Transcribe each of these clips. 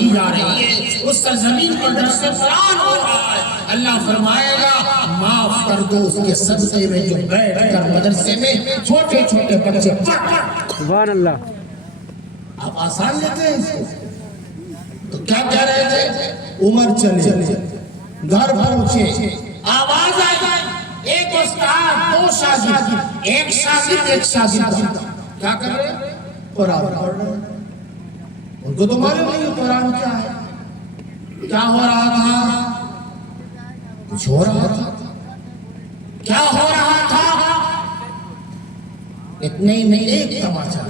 پڑھی جا رہی ہے، اس سرزمین پر درس قرآن ہو رہا ہے، اللہ فرمائے گا معاف کر دو اس کے صدقے میں جو بیٹھ کر مدرسے میں چھوٹے چھوٹے بچے پڑھ۔ سبحان اللہ۔ آپ آسان لیتے ہیں اس کو؟ تو کیا کہہ رہے تھے؟ عمر چلے، گھر پہنچے، آواز آئی، ایک استاد دو شاگرد، ایک شاگرد کیا کر رہے ہیں؟ قرآن پڑھ رہے ہیں۔ ان کو تو معلوم نہیں قرآن کیا ہے، کیا ہو رہا تھا؟ کچھ ہو رہا تھا۔ کیا ہو رہا تھا؟ اتنے ہی نہیں، ایک تماچا،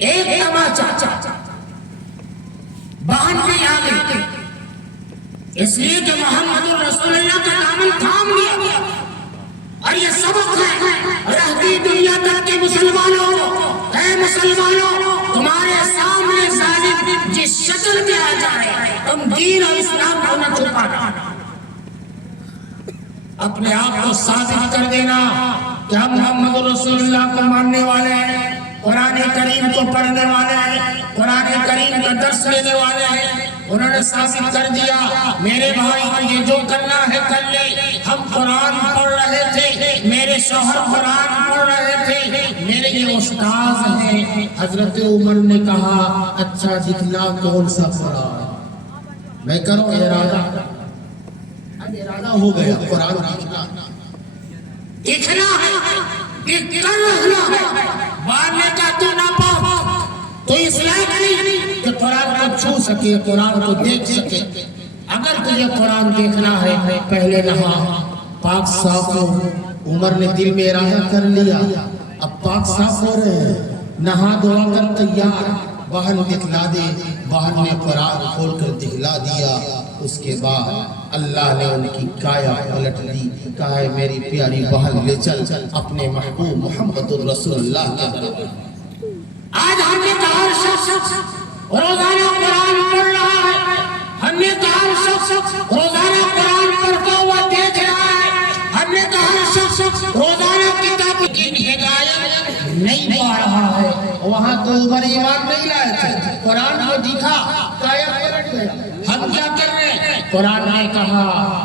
ایک تماچا بہن بھی آ گئی، اس لیے کہ محمد رسول اللہ کا دامن تھام لیا، اور یہ سبق ہے رہتی دنیا تک کے مسلمانوں، اے مسلمانوں، تمہارے سامنے ظالم جس شکل میں آ جائے تم دین اور اسلام کو نہ چھپانا، اپنے آپ کو ثابت کر دینا کہ ہم محمد رسول اللہ کو ماننے والے ہیں، قرآن کریم کو پڑھنے والے ہیں، قرآن کریم کا درس لینے والے ہیں۔ انہوں نے ثابت کر دیا میرے بھائی یہ جو کرنا ہے کر لے، ہم قرآن پڑھ رہے تھے، میرے شوہر قرآن پڑھ رہے تھے، میرے یہ استاذ ہیں۔ حضرت عمر نے کہا اچھا دکھلا کون سا قرآن؟ میں کروں ارادہ، اب ارادہ ہو گیا قرآن دکھنا ہے، دکھنا ہے، مارنے کا تو نہ پاؤ تو اس لائق نہیں کہ قرآن کو چھو سکے، قرآن کو دیکھ سکے۔ اگر تجھے قرآن دیکھنا ہے پہلے نہا، پاک صاف ہو۔ عمر نے دل میں ارادہ کر لیا، اب پاک صاف ہو رہے ہیں، نہا دعا کر تیار، بہن دکھلا دے۔ بہن نے قرآن کھول کر دکھلا دیا۔ اس کے بعد اللہ نے ان کی کایا پلٹ دی، کہا ہے میری پیاری بہن لے چل اپنے محبوب محمد الرسول اللہ کے دربار۔ آج ہم نے کہا ہر شخص روزانہ قرآن پڑھ رہا ہے، ہم نے کہا ہر شخص روزانہ قرآن پڑھتا ہوا دیکھ رہا ہے، ہم نے کہا ہر شخص روزانہ کتاب کی ہدایت نہیں پا رہا ہے۔ وہاں تو عمر ایمان نہیں لائے تھے، قرآن کو دکھا کایا پلٹ گیا۔ ہم کیا کر رہے ہیں؟ قرآن نے کہا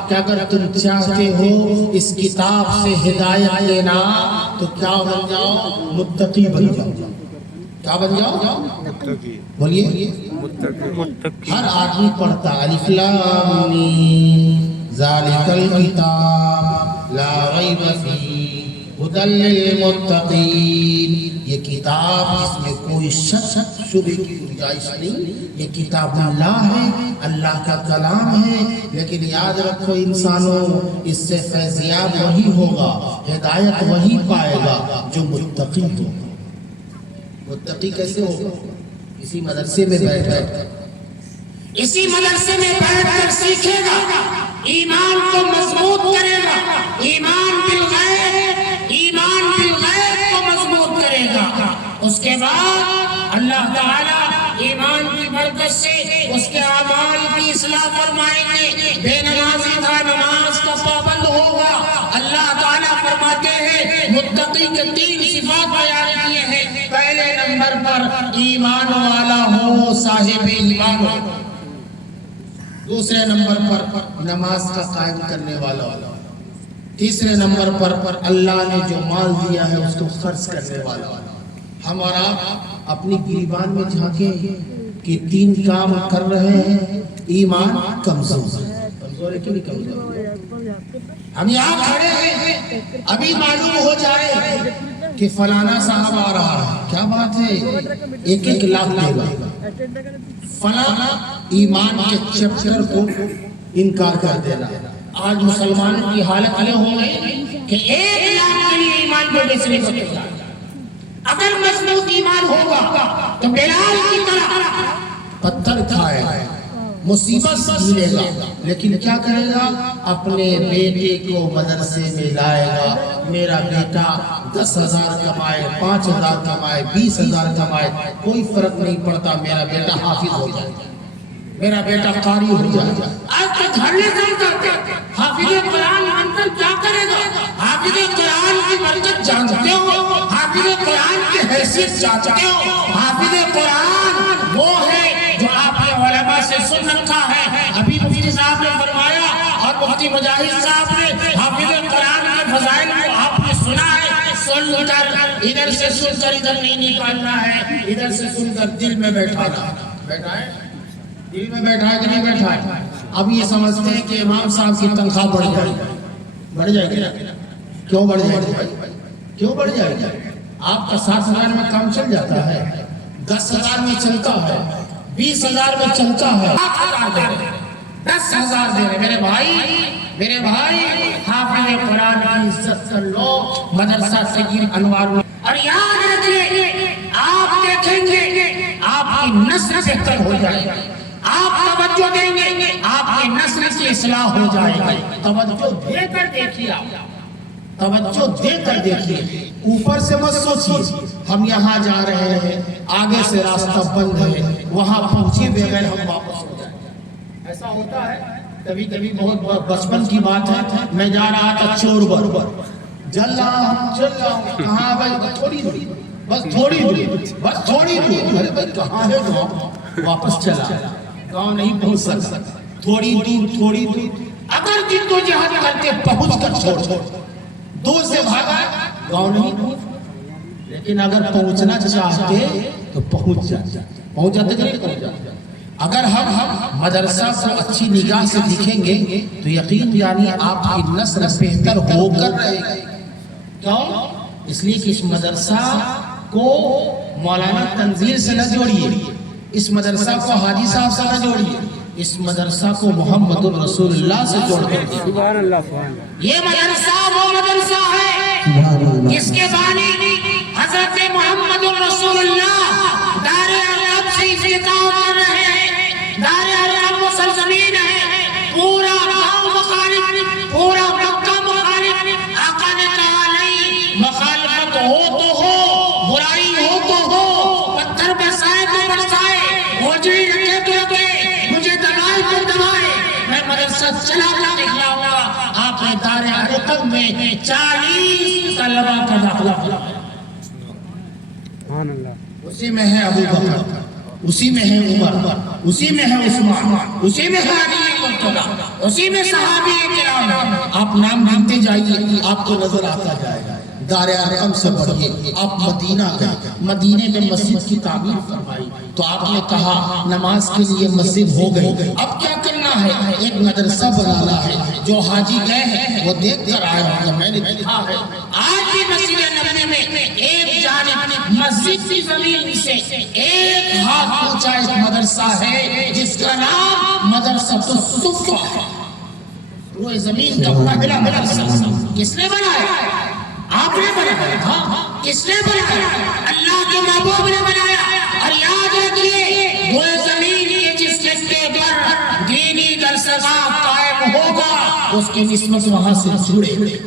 کہ اگر تم چاہتے ہو اس کتاب سے ہدایت لینا تو کیا بن جاؤ؟ متقی بن جاؤ۔ کیا بن جاؤ؟ بولیے متقی۔ ہر آدمی پڑھتا الف لام میم ذالک الکتاب لا ریب فیہ ھدی للمتقین۔ یہ کتاب جس میں کوئی شک شبہ کی گنجائش نہیں، یہ کتاب اللہ ہے، اللہ کا کلام ہے۔ لیکن یاد رکھو انسانوں، اس سے فیضیاب وہی ہوگا، ہدایت وہی پائے گا جو متقی ہوگا۔ متقی کیسے ہوگا؟ اسی مدرسے میں بیٹھ کر، اسی مدرسے میں بیٹھ کر سیکھے گا، ایمان کو مضبوط کرے گا، ایمان بالغیب، ایمان بالغیب کو مضبوط کرے گا۔ اس کے بعد اللہ تعالیٰ ایمان کی برکت سے اس کے اعمال کی اصلاح فرمائیں گے۔ بے نمازی تھا، نماز کا پابند ہوگا۔ اللہ تعالیٰ فرماتے ہیں متقی کے تین صفات بیان کیے ہیں۔ پہلے نمبر پر ایمان والا ہو، صاحب ایمان ہو۔ دوسرے نمبر پر نماز کا قائم کرنے والا ہو۔ تیسرے نمبر پر اللہ نے جو مال دیا ہے اس کو خرچ کرنے والا ہو۔ ہم اور آپ اپنی گریبان میں جھانکیں کہ تین کام کر رہے ہیں، ایمان کمزور ہے۔ کمزور ہے کہ نہیں کمزور ہے؟ ہم یہاں کھڑے ہیں، ابھی معلوم ہو جائے کہ فلانا صاحب آ رہا ہے، کیا بات ہے، 1-1 لاکھ دے گا، فلانا ایمان کے چیپٹر کو انکار کر دینا۔ آج مسلمانوں کی حالت یہ ہو گئی کہ 1 لاکھ کے لیے ایمان کو بیچنے کو تیار۔ اگر مضبوط ایمان ہوگا تو بلال کی طرح پتھر کھائے گا، مصیبت ملے گا، لیکن کیا کرے گا؟ اپنے بیٹے کو مدرسے میں لائے گا۔ میرا بیٹا 10,000 کمائے، 5,000 کمائے، 20,000 کمائے، کوئی فرق نہیں پڑتا، میرا بیٹا حافظ ہو جائے، میرا بیٹا قاری ہو جائے۔ آج تک گھر میں کام کرتے حافظ قرآن بن کر کیا کرے گا؟ حافظ قرآن کی برکت جانتے ہو؟ حافظ قرآن کی حیثیت جانتے ہو؟ حافظ قرآن وہ ہے جو آپ سن رکھا ہے. ابھی مفتی صاحب نے فرمایا اور مفتی مجاہد صاحب نے حافظ قرآن کے فضائل کو آپ نے سنا ہے. سن کر ادھر سے سن کر ادھر نہیں نکالنا ہے, ادھر سے سن کر دل میں بیٹھانا. بیٹھا ہے دل میں, بیٹھا ہے کہ نہیں بیٹھا ہے؟ اب یہ سمجھتے ہیں کہ امام صاحب کی تنخواہ بڑھ جائے گی. کیوں بڑھ جائے گی؟ کیوں بڑھ جائے گی؟ آپ کا 60,000 میں کام چل جاتا ہے, 10,000 میں چلتا ہے, 20,000 میں چلتا ہے, 8,000 دے رہے, 10,000 دے رہے. میرے بھائی حافظ قرآن کی عزت کر لو. مدرسہ سید انوار میں, اور یاد رکھیے آپ دیکھیں گے آپ کی نسل بہتر ہو جائے گی. آپ توجہ دیں گے آپ کی نسل کی اصلاح ہو جائے گی. توجہ دے کر دیکھیے, توجہ دے کر دیکھیے. اوپر سے مت سوچیے ہم یہاں جا رہے ہیں, آگے سے راستہ بند ہے, وہاں پہنچے بغیر ہم واپس ہو جائیں. ایسا ہوتا ہے کبھی کبھی. بہت بچپن کی بات ہے, میں جا رہا تھا چور بر, چل رہا ہوں, کہاں بھائی تھوڑی دوری, بس تھوڑی دوری, بس تھوڑی دوری. ارے بھائی کہاں ہے گاؤں؟ واپس چلا, گاؤں نہیں پہنچ سکتا, تھوڑی دور. اگر جدوجہد کرتے پہنچ کر چھوڑ, دور سے بھاگا گاؤں نہیں پہنچ. لیکن اگر پہنچنا چاہتے تو پہنچ جاتے کہ نہیں پہنچ جاتے. اگر ہم مدرسہ کو اچھی نگاہ سے دیکھیں گے تو یقین یعنی آپ کی نسل بہتر ہو کر رہے گی. کیوں؟ اس لیے کہ اس مدرسہ کو مولانا تنزیل سے نہ جوڑیے, اس مدرسہ کو حاجی صاحب سے نہ جوڑیے, اس مدرسہ کو محمد الرسول اللہ سے جوڑ کر دیا. سبحان اللہ. یہ مدرسہ وہ مدرسہ ہے جس کے بانی حضرت محمد الرسول اللہ دار ارقم سے افتتاح کر رہے ہیں. دار ارقم وہ سرزمین ہے, پورا گاؤں مخالف, پورا مکہ مخالف. آقا نے کہا نہیں, مخالفت ہو تو ہو, برائی ہو تو ہو, پتھر برسائے تو برسائے, ہوجری رکھے تو رکھے, مجھے دبائے تو دبائے, میں مدرسہ چلا کر نکلاؤں گا. آپ نے دار ارقم میں 40 طلبہ کا داخلہ کیا. اسی میں ہے ابو بکر, اسی میں ہے عمر, اسی میں ہے عثمان, اسی میں ہے علی مرتضیٰ, اسی میں صحابہ کرام. آپ نام گنتے جائیے آپ کو نظر آتا جائے گا. دار ارقم سے پڑھیے, آپ مدینہ گئے, مدینے میں مسجد کی تعمیر فرمائی تو آپ نے کہا نماز کے لیے مسجد ہو گئی, اب کیا کرنا ہے؟ ایک مدرسہ بنانا ہے. جو حاجی گئے ہیں وہ دیکھ کر آئے ہیں, میں نے دیکھا ہے. آج بھی مسجد نبوی میں ایک جانب مسجد کی زمین سے ایک ہاتھ اونچا ایک مدرسہ ہے جس کا نام مدرسہ الصفہ ہے. وہ زمین کا پہلا مدرسہ کس نے بنایا؟ آپ نے بنایا. کس نے بنایا؟ اللہ کے محبوب نے بنایا. اور یاد رکھیے وہ زمین یہ جس کے پر دینی درسگاہ قائم ہوگا اس کی نسبت وہاں سے جڑے,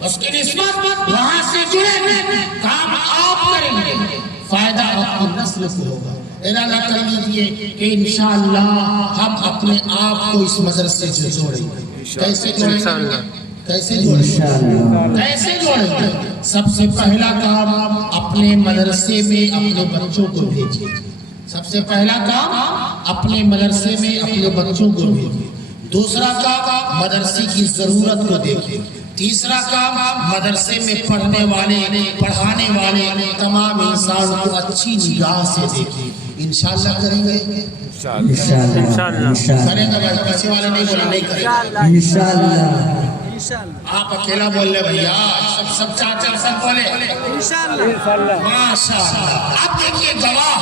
اس کی نسبت وہاں سے جڑے, کام آپ کریں گے, فائدہ آپ کی نسل کو ہوگا. ارادہ کر لیجئے کہ انشاءاللہ ہم اپنے آپ کو اس مدرسے سے جوڑیں گے. کیسے جوڑیں گے؟ کیسے جوڑیں گے؟ سب سے پہلا کام اپنے مدرسے میں اپنے بچوں کو بھیجیے. سب سے پہلا کام اپنے مدرسے میں اپنے بچوں کو بھیجیے. دوسرا کام مدرسے کی ضرورت کو دیکھیں. تیسرا کام مدرسے میں پڑھنے والے پڑھانے والے تمام انسان کو اچھی نگاہ سے دیکھیں. انشاءاللہ کریں گے, انشاءاللہ کریں گے. بھائی پیسے والے نہیں بولا نہیں کریں گے انشاءاللہ. آپ اکیلا بول لے بھیا, سب چاچا سب بولے انشاءاللہ ماشاءاللہ. اب دیکھیے گواہ,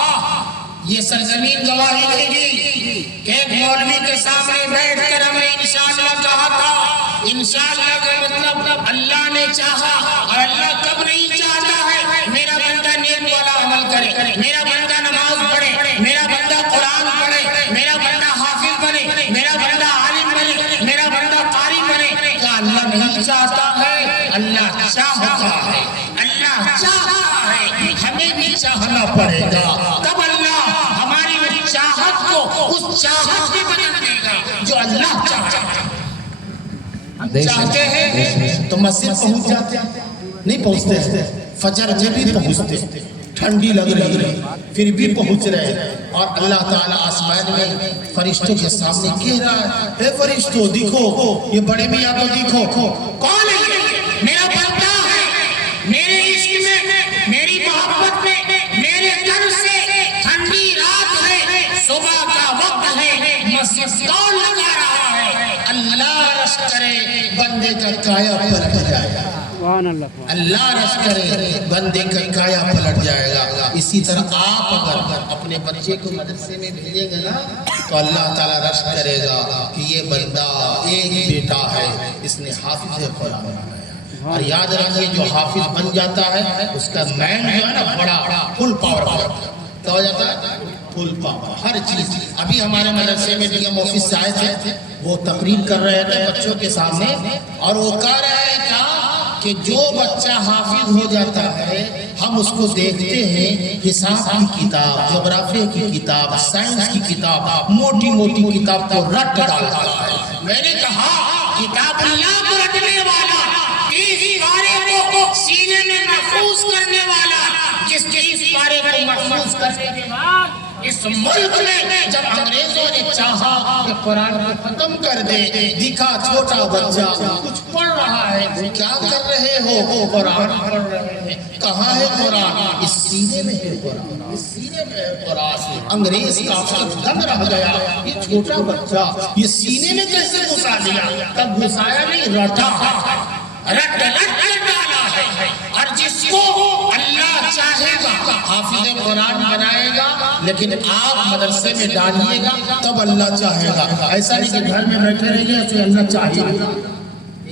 یہ سرزمین گواہی دے گی کہ ایک مولوی کے سامنے بیٹھ کر ہم نے انشاءاللہ کہا تھا. انشاءاللہ کا مطلب اللہ نے چاہا, اور اللہ کب نہیں چاہتا ہے میرا بندہ نیک والا عمل کرے, میرا بندہ نماز پڑھے, میرا بندہ قرآن پڑھے, میرا بندہ حافظ بنے, میرا بندہ عالم بنے, میرا بندہ قاری بنے. کیا اللہ نہیں چاہتا ہے؟ اللہ چاہتا ہے, اللہ چاہتا ہے. ہمیں بھی چاہنا پڑے گا, تب اللہ ہماری وہ چاہت کو اس چاہت میں بدل دے گا جو اللہ چاہتا ہے. چاہتے ہیں تو مسجد پہنچ جاتے, نہیں پہنچتے, فجر میں بھی پہنچتے, ٹھنڈی لگ رہی ہے پھر بھی پہنچ رہے ہیں، اور اللہ تعالیٰ آسمان میں فرشتوں کے سامنے کہہ رہا ہے، اے فرشتوں دیکھو یہ بڑے میاں کو دیکھو، کون ہے یہ؟ میرا بندہ ہے، میرے عشق میں، میری محبت میں، میرے در سے ٹھنڈی رات ہے، صبح کا وقت ہے، مسجد کون لگا رہا ہے؟ اللہ رش کرے بندے کا کایا پلٹ جائے گا، اللہ رش کرے بندے کا کایا پلٹ جائے گا۔ اسی طرح آپ اگر اپنے بچے کو مدرسے میں بھیجیں گے نا تو اللہ تعالیٰ رش کرے گا کہ یہ بندہ ایک بیٹا ہے، اس نے حافظ قرآن بنایا، اور یاد رکھیے جو حافظ بن جاتا ہے اس کا مائنڈ جو ہے نا بڑا فل پاور کیا ہو جاتا ہے، فل پاور ہر چیز۔ ابھی ہمارے مدرسے میں ڈی ایم آفس سے آئے تھے، وہ تقریر کر رہے تھے بچوں کے سامنے، اور وہ کہہ رہے ہیں کہ جو بچہ حافظ ہو جاتا ہے ہم اس کو دیکھتے ہیں حساب کی کتاب، جغرافیہ کی کتاب، سائنس کی کتاب، موٹی موٹی کتاب کو رٹ ڈالتا ہے۔ میں نے کہا کتاب اللہ کو رٹنے والا، اس پارے کو سینے میں محفوظ کرنے والا، جس کے اس پارے کو محفوظ کرنے کے بعد اس ملک میں جب انگریزوں نے چاہا کہ قرآن کو ختم کر دے، دیکھا چھوٹا بچہ کچھ پڑھ رہا ہے، کیا کر رہے ہو؟ قرآن پڑھ رہے ہیں۔ کہاں ہے قرآن؟ اس سینے میں ہے قرآن، اس سینے میں ہے قرآن۔ انگریز کا دم رہ گیا، یہ چھوٹا بچہ یہ سینے میں کیسے گھسا لیا؟ تب گھسایا نہیں، رٹا رٹ ڈالا ہے۔ اور جس کو اللہ چاہے گا حافظ قرآن بنائے گا، لیکن آپ مدرسے میں ڈالیے گا تب اللہ چاہے گا۔ ایسا نہیں کہ گھر میں بیٹھے رہیے تو اللہ چاہے گا،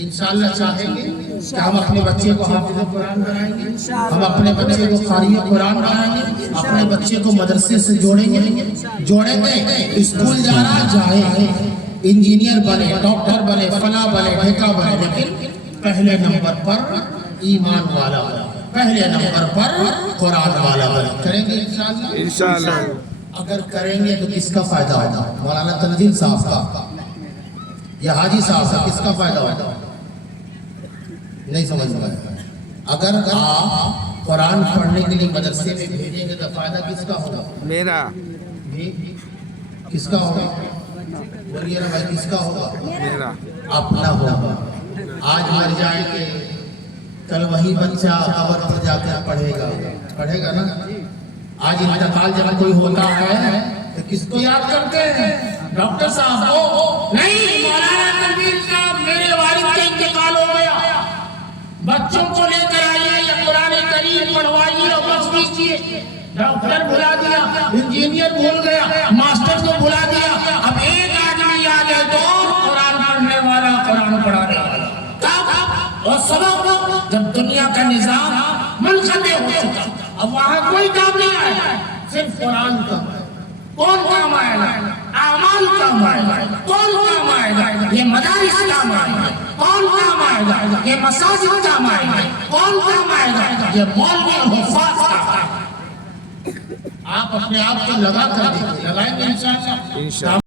انشاءاللہ چاہیں گے کہ ہم اپنے بچے کو حافظ قرآن بنائیں گے، ہم اپنے بچے کو قاری قرآن بنائیں گے، اپنے بچے کو مدرسے سے جوڑیں گے، اسکول جا رہا جائے، انجینئر بنے، ڈاکٹر بنے، فلاں بنے، ٹھیکہ بنے، لیکن پہلے نمبر پر ایمان والا بنے، پہلے نمبر پر قرآن والا بنے۔ کریں گے انشاءاللہ؟ اگر کریں گے تو کس کا فائدہ ہوگا؟ مولانا تنزیل صاحب کا یا حاجی صاحب کا؟ کس کا فائدہ ہوگا؟ نہیں سمجھ پائے۔ اگر آپ قرآن پڑھنے کے لیے مدرسے میں بھیجیں گے تو فائدہ کس کا ہوگا؟ میرا۔ کس کا ہوگا؟ بولیے نا بھائی، کس کا ہوگا؟ میرا، اپنا ہوگا۔ آج مر جائیں گے، کل وہی بچہ قبر پر جا کر پڑھے گا نا۔ آج انتقال جب کوئی ہوتا ہے تو کس کو یاد کرتے ہیں؟ ڈاکٹر صاحب کو نہیں، مولانا تنویر صاحب میرے والد کا انتقال ہو گیا، بچوں کو لے کر آئیے یا قرآن کریم پڑھوائیے اور بس کیجیے۔ ڈاکٹر بھلا دیا، انجینئر بھول گیا، ماسٹر کو بھلا دیا، اب ایک آدمی یاد ہے تو قرآن پڑھنے والا، قرآن پڑھانے والا۔ اور سبب جب دنیا کا نظام منقطع ہو چکا، اب وہاں کوئی کام نہیں آئے، صرف قرآن کا۔ کون کام آئے گا؟ اعمال کام آئے گا۔ کون کام آئے گا؟ یہ مدارس کام آئے گا۔ کون کام آئے گا؟ یہ مساجد کام آئے گا۔ کون کام آئے گا؟ یہ مولوی اور حفاظ کا کام۔ آپ اپنے آپ کو لگا کر دیکھیں، لگائیں گے انشاءاللہ؟